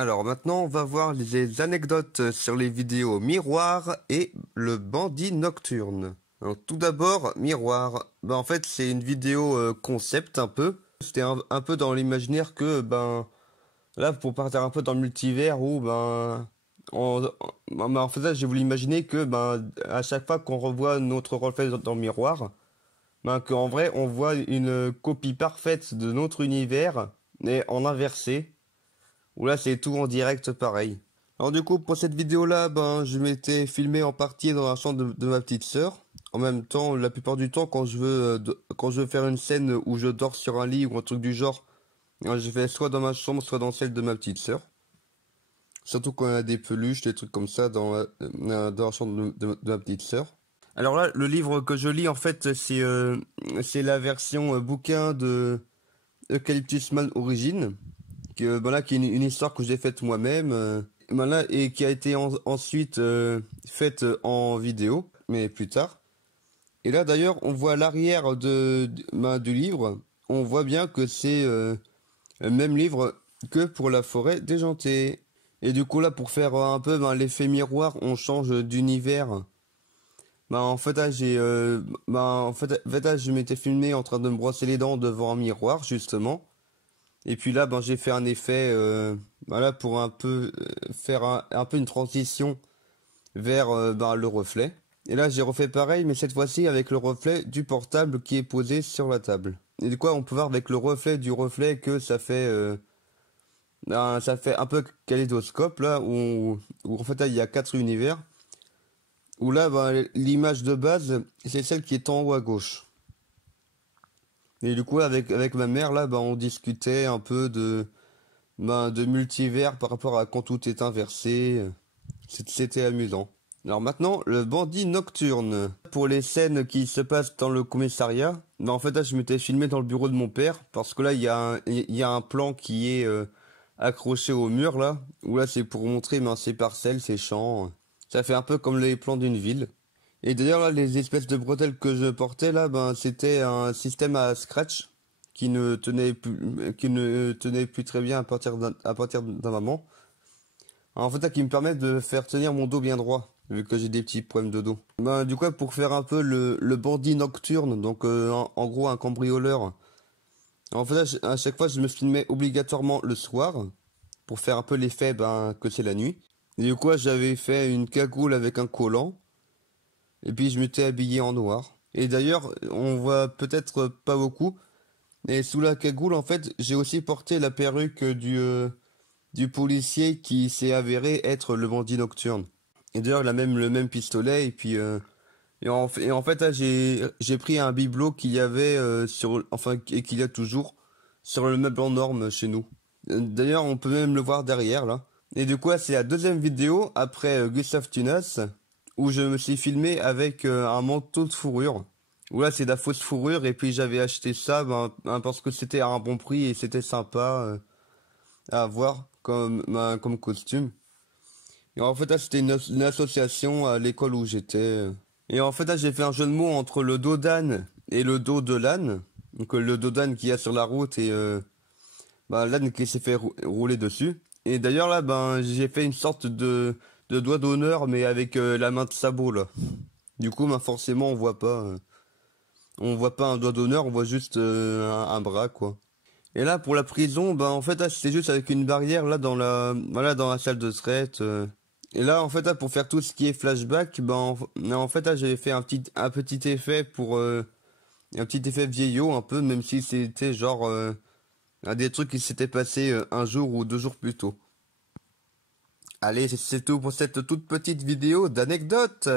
Alors maintenant, on va voir les anecdotes sur les vidéos Miroir et le bandit nocturne. Alors, tout d'abord, Miroir. En fait, c'est une vidéo concept un peu. C'était un peu dans l'imaginaire que, là, pour partir un peu dans le multivers où, en fait, là, j'ai voulu imaginer que, à chaque fois qu'on revoit notre reflet dans le miroir, qu'en vrai, on voit une copie parfaite de notre univers, mais en inversé. Où là c'est tout en direct pareil. Alors du coup pour cette vidéo là, je m'étais filmé en partie dans la chambre de ma petite sœur. En même temps, la plupart du temps quand je veux quand je veux faire une scène où je dors sur un lit ou un truc du genre, je fais soit dans ma chambre, soit dans celle de ma petite sœur. Surtout quand il y a des peluches, des trucs comme ça dans la chambre de ma petite sœur. Alors là, le livre que je lis en fait, c'est la version bouquin de Eucalyptus Man Origin. Qui est une histoire que j'ai faite moi-même, et qui a été ensuite faite en vidéo, mais plus tard. Et là d'ailleurs, on voit l'arrière du livre, on voit bien que c'est le même livre que pour la forêt déjantée. Et du coup là, pour faire un peu l'effet miroir, on change d'univers. En fait là, je m'étais filmé en train de me brosser les dents devant un miroir justement. Et puis là, j'ai fait un effet, voilà, pour un peu faire un peu une transition vers le reflet. Et là, j'ai refait pareil, mais cette fois-ci avec le reflet du portable qui est posé sur la table. Et du coup, on peut voir avec le reflet du reflet que ça fait un peu kaléidoscope là, où en fait là, il y a 4 univers. Où là, l'image de base, c'est celle qui est en haut à gauche. Et du coup, avec ma mère là, on discutait un peu de multivers par rapport à quand tout est inversé. C'était amusant. Alors maintenant, le bandit nocturne. Pour les scènes qui se passent dans le commissariat, en fait là je m'étais filmé dans le bureau de mon père, parce que là il y a un plan qui est accroché au mur là, où là c'est pour montrer ses parcelles, ses champs. Ça fait un peu comme les plans d'une ville. Et d'ailleurs là les espèces de bretelles que je portais là, c'était un système à scratch qui ne tenait plus très bien à partir d'un moment. En fait, là, qui me permet de faire tenir mon dos bien droit, vu que j'ai des petits problèmes de dos. Du coup, pour faire un peu le bandit nocturne, donc en gros un cambrioleur. En fait, là, à chaque fois, je me filmais obligatoirement le soir, pour faire un peu l'effet que c'est la nuit. Et du coup, j'avais fait une cagoule avec un collant, et puis je m'étais habillé en noir. Et d'ailleurs, on voit peut-être pas beaucoup, et sous la cagoule, en fait, j'ai aussi porté la perruque du policier qui s'est avéré être le bandit nocturne. Et d'ailleurs, il a même le même pistolet, et puis et en fait là, j'ai pris un bibelot qu'il y avait et qu'il y a toujours sur le meuble en norme chez nous. D'ailleurs, on peut même le voir derrière là. Et du coup, c'est la deuxième vidéo après Gustave Tunas où je me suis filmé avec un manteau de fourrure. Où là, c'est de la fausse fourrure, et puis j'avais acheté ça parce que c'était à un bon prix et c'était sympa à avoir comme costume. Et en fait, là, c'était une association à l'école où j'étais. Et en fait, là, j'ai fait un jeu de mots entre le dos d'âne et le dos de l'âne. Donc, le dos d'âne qu'il y a sur la route et l'âne qui s'est fait rouler dessus. Et d'ailleurs, là, j'ai fait une sorte de doigt d'honneur, mais avec la main de sabot, là. Du coup, forcément, on voit pas un doigt d'honneur, on voit juste un bras, quoi. Et là, pour la prison, en fait, là, c'était juste avec une barrière, là, voilà, dans la salle de traite. Et là, en fait, là, pour faire tout ce qui est flashback, en fait, là, j'avais fait un petit effet un petit effet vieillot, un peu, même si c'était genre, des trucs qui s'étaient passés un jour ou 2 jours plus tôt. Allez, c'est tout pour cette toute petite vidéo d'anecdotes.